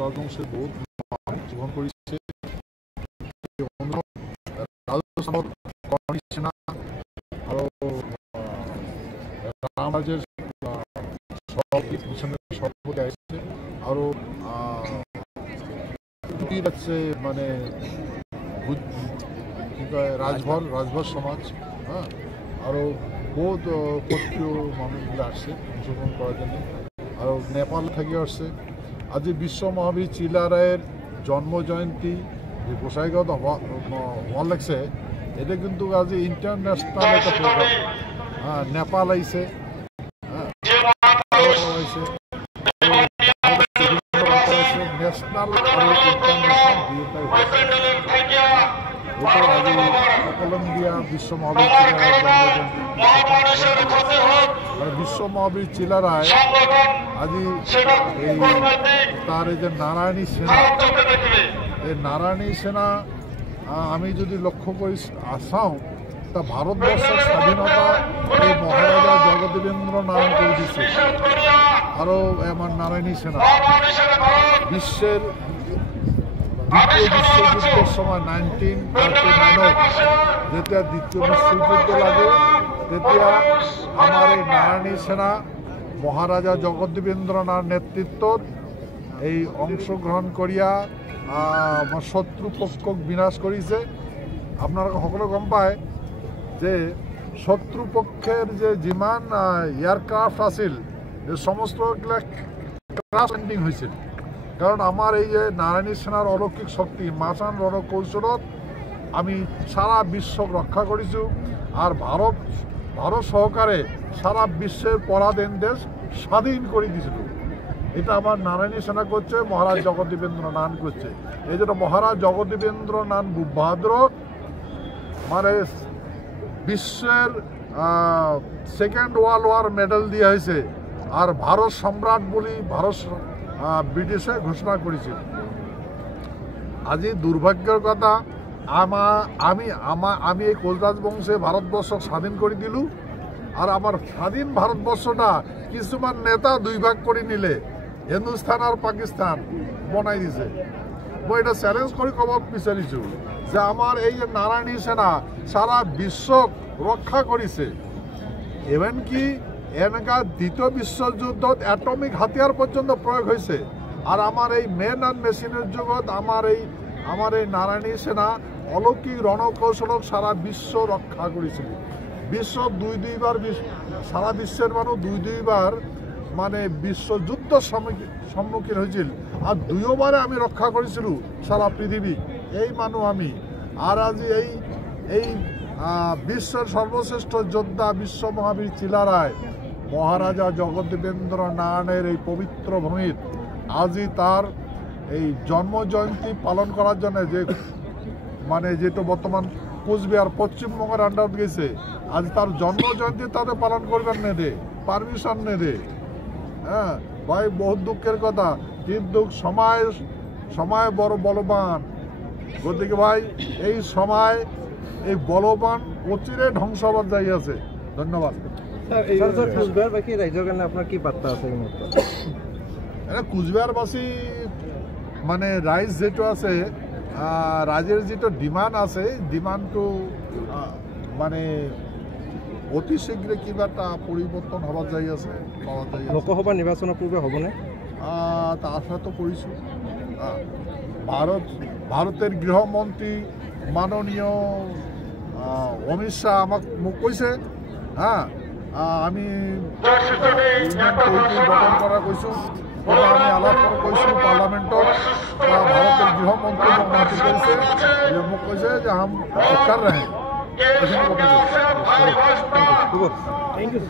ৰাজবংশে বহুত জীৱন কৰিছে ৰাজস্থানত কৰ্ণিসেনা আৰু ৰামৰাজেৰ সভাপতি আহিছে আৰু আছে মানে কি কয় ৰাজভৰ সমাজ আৰু বহুত ক্ষত্রিয় মানুষগুলো আসছে অংশগ্রহণ করার জন্য আর নেপাল থেকে আসছে আজ বিশ্ব মহাবীর চিলা রায়ের জন্ম জয়ন্তী যে গোসাইগাঁৱত হওয়া লাগছে এটা কিন্তু আজ ইন্টারন্যাশনাল একটা প্রোগ্রাম নেপাল আইছে ন্যাশনাল আর ইন্টারন্যাশনাল কলম্বিয়া বিশ্ব মহাবীর চিলা রায় আজি তার এই যে নারায়ণী সেনা এই নারায়ণী সেনা আমি যদি লক্ষ্য করি চাও তা ভারতবর্ষের স্বাধীনতা এই মহারাজা জগদেবেন্দ্র নারায়ণ করে দিচ্ছে আরও আমার নারায়ণী সেনা বিশ্বের দ্বিতীয় বিশ্বযুদ্ধের সময় 1939 যেতিয়া দ্বিতীয় বিশ্বযুদ্ধ লাগে তেতিয়া আমার এই নারায়ণী সেনা মহারাজা জগদেবেন্দ্র নারায়ণ নেতৃত্বত এই অংশগ্রহণ করিয়া শত্রুপক্ষক বিনাশ করেছে আপনারা সকলে গম পায় যে শত্রুপক্ষের যে যিমান এয়ারক্রাফট আছিল এই সমস্তগুলা ক্রাশ ল্যান্ডিং হয়েছিল কারণ আমার এই যে নারায়ণী সেনার অলৌকিক শক্তি মাসান রণকৌশলত আমি সারা বিশ্বক রক্ষা করেছি আর ভারত সহকারে সারা বিশ্বের পরাধীন দেশ স্বাধীন করে দিয়েছিল এটা আমার নারায়ণী সেনা করছে মহারাজ জগদেবেন্দ্র নারায়ণ করছে এই জন্য মহারাজ জগদেবেন্দ্র নারায়ণ বাহাদুর মানে বিশ্বের সেকেন্ড ওয়ার্ল্ড ওয়ার মেডেল দিয়ে হয়েছে আর ভারত সম্রাট বলি ভারত ব্রিটিশে ঘোষণা করেছিল আজি দুর্ভাগ্যের কথা আমি এই কোচরাজ বংশে ভারতবর্ষ স্বাধীন করে দিলু আর আমার স্বাধীন ভারতবর্ষটা কিছুমান নেতা দুই ভাগ করে নিলে হিন্দুস্তান আর পাকিস্তান বনাই দিছে মই এটা চ্যালেঞ্জ করে কব বিচাৰিছো যে আমার এই যে নারায়ণী সেনা সারা বিশ্বক রক্ষা করেছে ইভেন কি এনেকা দ্বিতীয় বিশ্বযুদ্ধত অ্যাটমিক হাতিয়ার পর্যন্ত প্রয়োগ হয়েছে আর আমার এই মেন অ্যান্ড মেশিনের যুগত আমার এই নারায়ণী সেনা অলৌকিক রণকৌশলক সারা বিশ্ব রক্ষা করেছিল বিশ্ব দুইবার সারা বিশ্বের মানুষ দুইবার মানে বিশ্বযুদ্ধের সম্মুখীন হয়েছিল আর দুইবারে আমি রক্ষা করেছিল সারা পৃথিবী এই মানুষ আমি আর আজ এই বিশ্বের সর্বশ্রেষ্ঠ যোদ্ধা বিশ্ব মহাবীর চিলা রায় মহারাজা জগদেবেন্দ্র নারায়ণের এই পবিত্র ভূমির আজই তার এই জন্ম জয়ন্তী পালন করার জন্য যে মানে যেটা বর্তমান কোচবিহার পশ্চিমবঙ্গের আন্ডার গেছে আজ তার জন্ম জয়ন্তী তাদের পালন করবেন না দে পারমিশন নে দে হ্যাঁ ভাই বহুত দুঃখের কথা কিন্তু সময় বড় বলবান গতিকে ভাই এই সময় এই বলবান অচিরে ধ্বংস হবার যাই আছে ধন্যবাদ কোচবিহারবাসী ৰাইজৰ কাৰণে আপোনাৰ কি বাৰ্তা আছে কোচবিহারবাসী মানে রাইজ যেটো আছে রাজ্যের যেটো ডিমান্ড আছে ডিমান্ডটো মানে অতি শীঘ্রে কিবা এটা পরিবর্তন হবার যাই আছে লোকসভা নির্বাচনের পূর্বে হবনে তা আশা তো করেছো ভারতের গৃহমন্ত্রী মাননীয় অমিত শাহ মোক কৈছে হ্যাঁ আমি গঠন করা কৈছো আমি আলাপ করে কৈছো পার্লামেন্টত ভারতের গৃহমন্ত্রী মোক কৈছে যে হাম কর রহে থ্যাংক ইউ